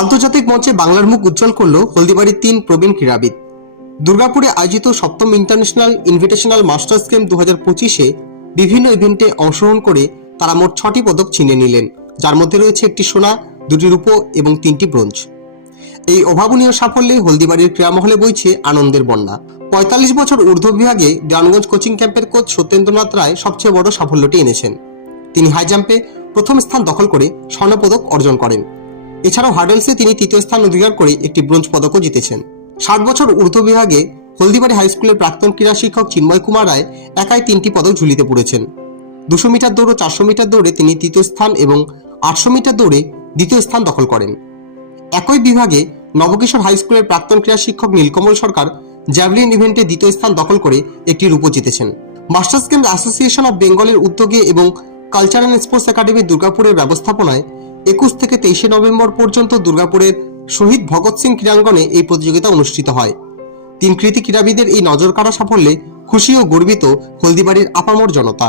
আন্তর্জাতিক মঞ্চে বাংলার মুখ উজ্জ্বল করল হলদিবাড়ির 3 প্রবীণ ক্রীড়াবিদ। দুর্গাপুরে আয়োজিত 7ম ইন্টারন্যাশনাল ইনভিটেশনাল মাস্টার্স গেম 2025-এ বিভিন্ন ইভেন্টে অংশগ্রহণ করে তারা মোট 6টি পদক ছিনিয়ে নিলেন, যার মধ্যে রয়েছে 1টি সোনা, 2টি রূপো এবং 3টি ব্রোঞ্জ। এই অভাবনীয় সাফল্যে হলদিবাড়ির ক্রীড়ামহলে বইছে আনন্দের বন্যা। 45 বছর ঊর্ধ্ব বিভাগে দেওয়ানগঞ্জ কোচিং ক্যাম্পের কোচ সত্যেন্দ্রনাথ রায় সবচেয়ে বড় সাফল্যটি এনেছেন। তিনি হাই জাম্পে প্রথম স্থান দখল করে স্বর্ণপদক অর্জন করেন। এছাড়াও হার্ডেলসে তিনি 3য় স্থান অধিকার করে একটি ব্রোঞ্জ পদকও জিতেছেন। 60 বছর ঊর্ধ্ব বিভাগে হলদিবাড়ি হাই স্কুলের প্রাক্তন ক্রীড়া শিক্ষক চিন্ময় কুমার রায় একাই 3টি পদক ঝুলিতে পড়েছেন। 200 মিটার দৌড় ও 400 মিটার দৌড়ে তিনি 3য় স্থান এবং 800 মিটার দৌড়ে 2য় স্থান দখল করেন। একই বিভাগে নবকিশোর হাই স্কুলের প্রাক্তন ক্রীড়া শিক্ষক নীলকমল সরকার জ্যাভলিন ইভেন্টে 2য় স্থান দখল করে একটি রূপো জিতেছেন। মাস্টার্স গেমস অ্যাসোসিয়েশন অফ বেঙ্গলের উদ্যোগে এবং কালচার অ্যান্ড স্পোর্টস একাডেমি দুর্গাপুরের ব্যবস্থাপনায় 21 থেকে 23 নভেম্বর পর্যন্ত দুর্গাপুরের শহীদ ভগৎ সিং ক্রীড়াঙ্গনে এই প্রতিযোগিতা অনুষ্ঠিত হয়। 3 কৃতী ক্রীড়াবিদের এই নজরকাড়া সাফল্যে খুশি ও গর্বিত হলদিবাড়ির আপামর জনতা।